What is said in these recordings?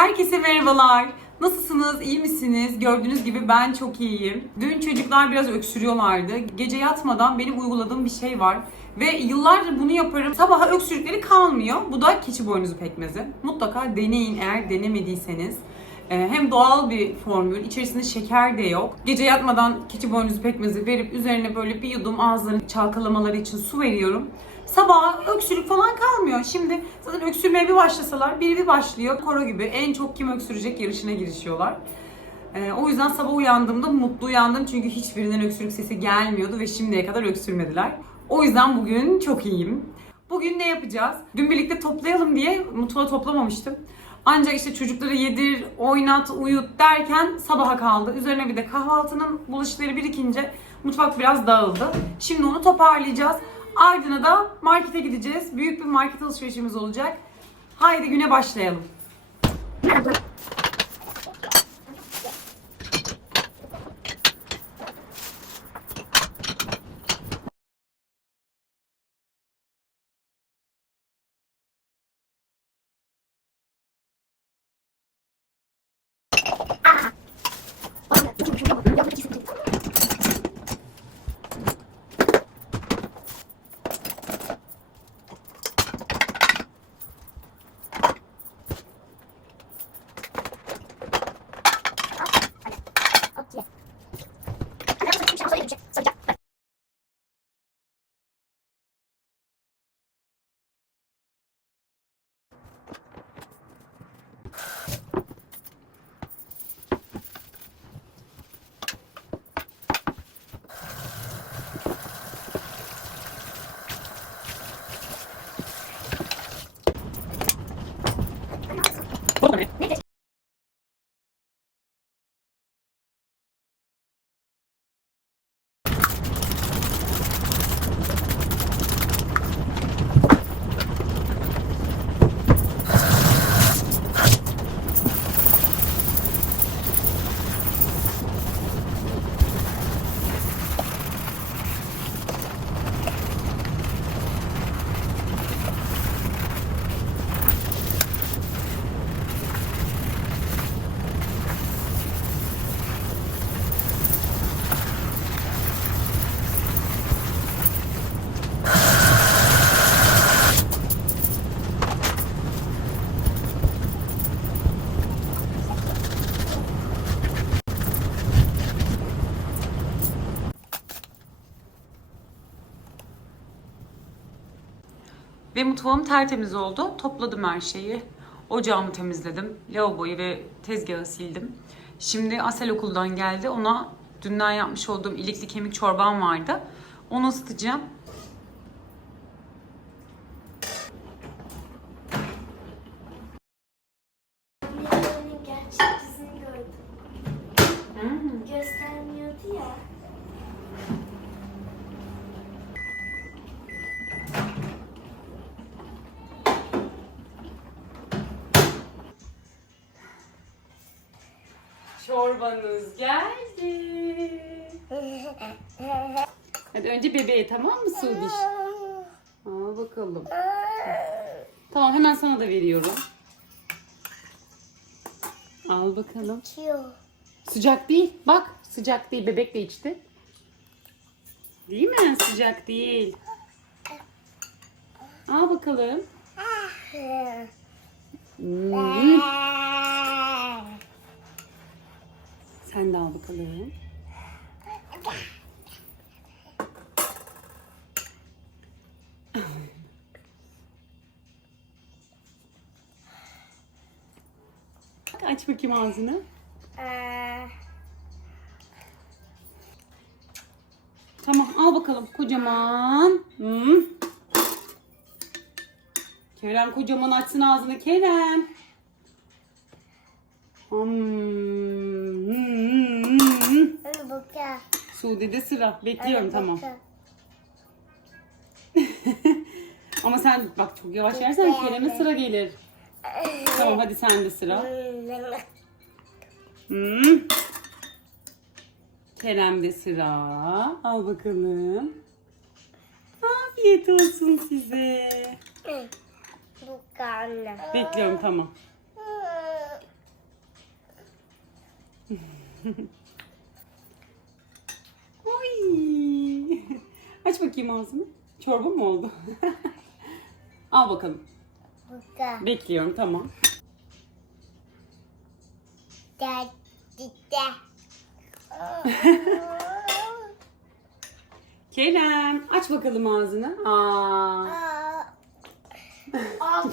Herkese merhabalar. Nasılsınız? İyi misiniz? Gördüğünüz gibi ben çok iyiyim. Dün çocuklar biraz öksürüyorlardı. Gece yatmadan benim uyguladığım bir şey var. Ve yıllardır bunu yaparım. Sabaha öksürükleri kalmıyor. Bu da keçi boynuzu pekmezi. Mutlaka deneyin eğer denemediyseniz. Ee, Hem doğal bir formül, içerisinde şeker de yok. Gece yatmadan keçi boynuzu pekmezi verip üzerine böyle bir yudum ağızlarını çalkalamaları için su veriyorum. Sabah öksürük falan kalmıyor. Şimdi zaten öksürmeye bir başlasalar biri bir başlıyor. Koro gibi en çok kim öksürecek yarışına girişiyorlar. Ee, o yüzden sabah uyandığımda mutlu uyandım çünkü hiçbirinden öksürük sesi gelmiyordu ve şimdiye kadar öksürmediler. O yüzden bugün çok iyiyim. Bugün ne yapacağız? Dün birlikte toplayalım diye mutfağı toplamamıştım. Ancak işte çocukları yedir, oynat, uyut derken sabaha kaldı. Üzerine bir de kahvaltının bulaşıkları birikince mutfak biraz dağıldı. Şimdi onu toparlayacağız. Ardına da markete gideceğiz. Büyük bir market alışverişimiz olacak. Haydi güne başlayalım. Ve mutfağım tertemiz oldu. Topladım her şeyi. Ocağımı temizledim. Lavaboyu ve tezgahı sildim. Şimdi Asel okuldan geldi. Ona dünden yapmış olduğum ilikli kemik çorbam vardı. Onu ısıtacağım. Çorbanız geldi. Hadi önce bebeğe tamam mı Sudiş? Al bakalım. Tamam hemen sana da veriyorum. Al bakalım. Sıcak değil. Bak sıcak değil. Bebek de içti. Değil mi? Sıcak değil. Al bakalım. Hmm. Sen de al bakalım. Aç bakayım ağzını. Tamam al bakalım kocaman. Hmm. Kerem kocaman açsın ağzını Kerem. Hmm. Hmm, hmm, hmm. Baka. Sude'de sıra. Bekliyorum tamam. Ama sen bak çok yavaş yersen Kerem'e sıra gelir. Tamam hadi sen de sıra. Hmm. Kerem'de sıra. Al bakalım. Afiyet olsun size. Baka anne. Bekliyorum tamam. Aç bakayım ağzını. Çorba mı oldu? Al bakalım. Burada. Bekliyorum tamam. Da, di, da. Kerem aç bakalım ağzını. Aa. Aa.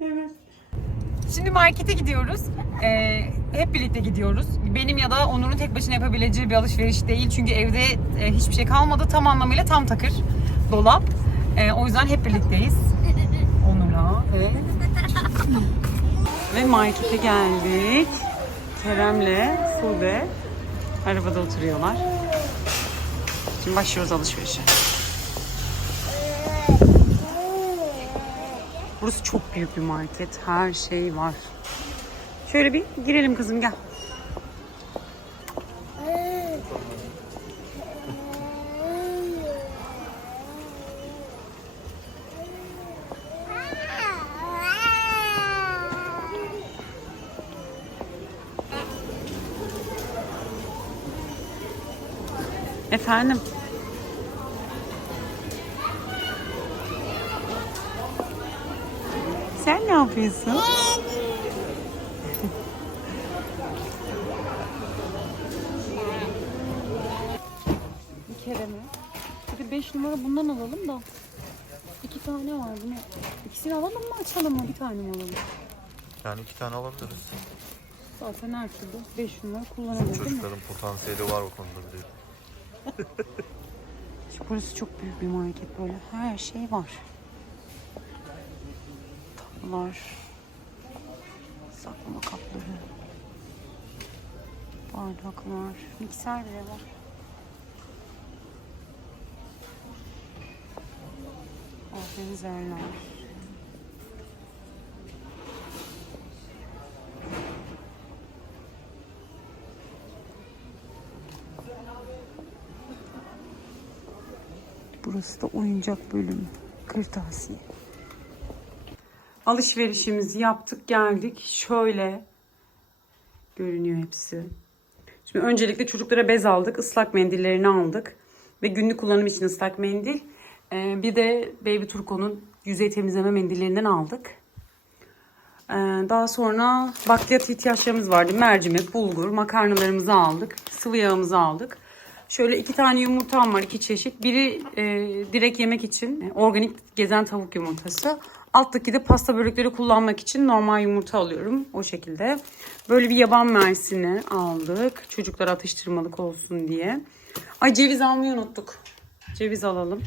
Evet. Şimdi markete gidiyoruz. Ee, hep birlikte gidiyoruz. Benim ya da Onur'un tek başına yapabileceği bir alışveriş değil. Çünkü evde e, hiçbir şey kalmadı. Tam anlamıyla tam takır dolap. Ee, o yüzden hep birlikteyiz. Onur'la ve ve markete geldik. Kerem'le Sude arabada oturuyorlar. Şimdi başlıyoruz alışverişe. Burası çok büyük bir market. Her şey var. Şöyle bir girelim kızım gel. Efendim. Sen ne yapıyorsun? Bir kere mi? Bir de 5 numara bundan alalım da. İki tane var bunu. İkisini alalım mı açalım mı? Bir tane mi alalım? Yani iki tane alabiliriz. Zaten her türlü 5 numara kullanılır değil mi? Çocukların potansiyeli var o konuda. Şu Burası çok büyük bir market böyle. Her şey var. Tablolar. Saklama kapları. Bardaklar. Mikser bile var. Organizerler. Burası da oyuncak bölümü. Kırtasiye. Alışverişimizi yaptık geldik. Şöyle görünüyor hepsi. Şimdi öncelikle çocuklara bez aldık. ıslak mendillerini aldık. Ve günlük kullanım için ıslak mendil. Ee, bir de Baby Turco'nun yüzey temizleme mendillerinden aldık. Ee, daha sonra bakliyat ihtiyaçlarımız vardı. Mercimek, bulgur, makarnalarımızı aldık. Sıvı yağımızı aldık. Şöyle iki tane yumurtam var, iki çeşit. Biri e, direkt yemek için e, organik gezen tavuk yumurtası. Alttaki de pasta börekleri kullanmak için normal yumurta alıyorum. O şekilde. Böyle bir yaban mersini aldık. Çocuklar atıştırmalık olsun diye. Ay ceviz almayı unuttuk. Ceviz alalım.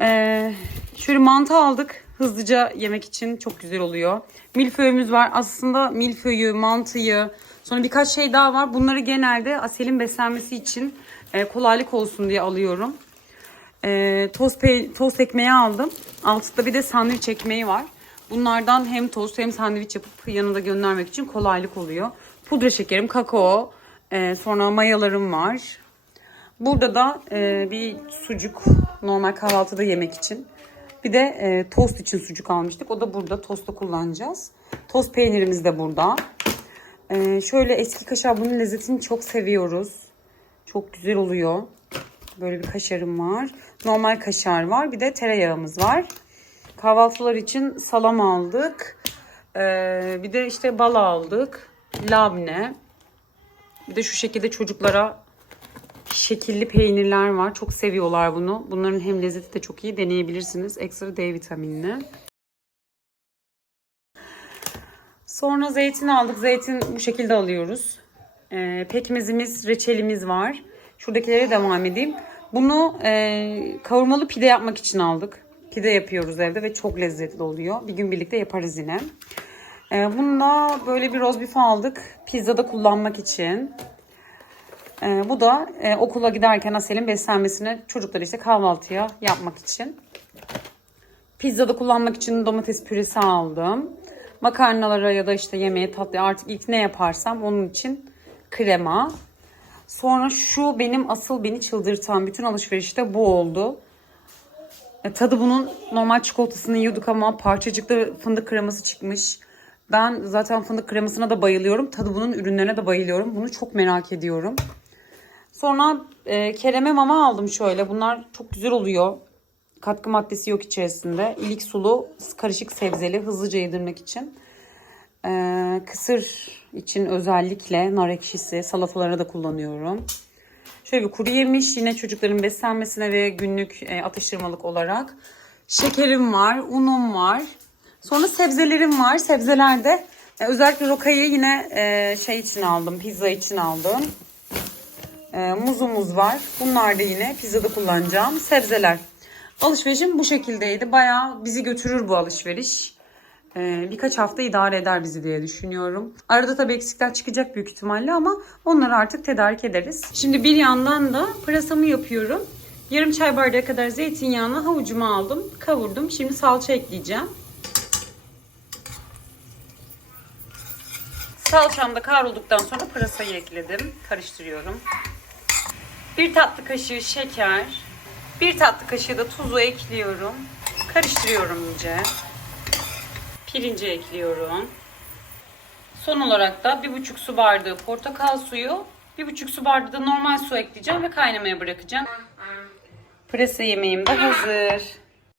Ee, şöyle mantı aldık. Hızlıca yemek için çok güzel oluyor. Milföyümüz var. Aslında milföyü, mantıyı, sonra birkaç şey daha var. Bunları genelde Asel'in beslenmesi için e, kolaylık olsun diye alıyorum. E, tost, pe- tost ekmeği aldım. Altında bir de sandviç ekmeği var. Bunlardan hem tost hem sandviç yapıp yanında göndermek için kolaylık oluyor. Pudra şekerim, kakao, e, sonra mayalarım var. Burada da e, bir sucuk normal kahvaltıda yemek için. Bir de e, tost için sucuk almıştık. O da burada tosta kullanacağız. Tost peynirimiz de burada. E, şöyle eski kaşar bunun lezzetini çok seviyoruz. Çok güzel oluyor. Böyle bir kaşarım var. Normal kaşar var. Bir de tereyağımız var. Kahvaltılar için salam aldık. E, bir de işte bal aldık. Labne. Bir de şu şekilde çocuklara şekilli peynirler var. Çok seviyorlar bunu. Bunların hem lezzeti de çok iyi. Deneyebilirsiniz. Ekstra D vitaminli. Sonra zeytin aldık. Zeytin bu şekilde alıyoruz. Ee, pekmezimiz, reçelimiz var. Şuradakilere devam edeyim. Bunu e, kavurmalı pide yapmak için aldık. Pide yapıyoruz evde ve çok lezzetli oluyor. Bir gün birlikte yaparız yine. Ee, bununla böyle bir roast beef aldık. Pizzada kullanmak için. Ee, bu da e, okula giderken Asel'in beslenmesini çocuklar işte kahvaltıya yapmak için. Pizzada kullanmak için domates püresi aldım. Makarnalara ya da işte yemeğe tatlı artık ilk ne yaparsam onun için krema. Sonra şu benim asıl beni çıldırtan bütün alışverişte bu oldu. E, tadı bunun normal çikolatasını yiyorduk ama parçacıklı fındık kreması çıkmış. Ben zaten fındık kremasına da bayılıyorum. Tadı bunun ürünlerine de bayılıyorum. Bunu çok merak ediyorum. Sonra e, kereme mama aldım şöyle. Bunlar çok güzel oluyor. Katkı maddesi yok içerisinde. İlik sulu, karışık sebzeli, hızlıca yedirmek için. E, kısır için özellikle nar ekşisi, salatalara da kullanıyorum. Şöyle bir kuru yemiş yine çocukların beslenmesine ve günlük e, atıştırmalık olarak. Şekerim var, unum var. Sonra sebzelerim var. Sebzelerde e, özellikle rokayı yine e, şey için aldım, pizza için aldım. Muzumuz var. Bunlar da yine pizzada kullanacağım sebzeler. Alışverişim bu şekildeydi. Bayağı bizi götürür bu alışveriş. E, birkaç hafta idare eder bizi diye düşünüyorum. Arada tabii eksikler çıkacak büyük ihtimalle ama onları artık tedarik ederiz. Şimdi bir yandan da pırasamı yapıyorum. Yarım çay bardağı kadar zeytinyağını havucuma aldım. Kavurdum. Şimdi salça ekleyeceğim. Salçam da kavrulduktan sonra pırasayı ekledim. Karıştırıyorum. Bir tatlı kaşığı şeker. Bir tatlı kaşığı da tuzu ekliyorum. Karıştırıyorum iyice. Pirinci ekliyorum. Son olarak da bir buçuk su bardağı portakal suyu, bir buçuk su bardağı da normal su ekleyeceğim ve kaynamaya bırakacağım. Pırasa yemeğim de hazır.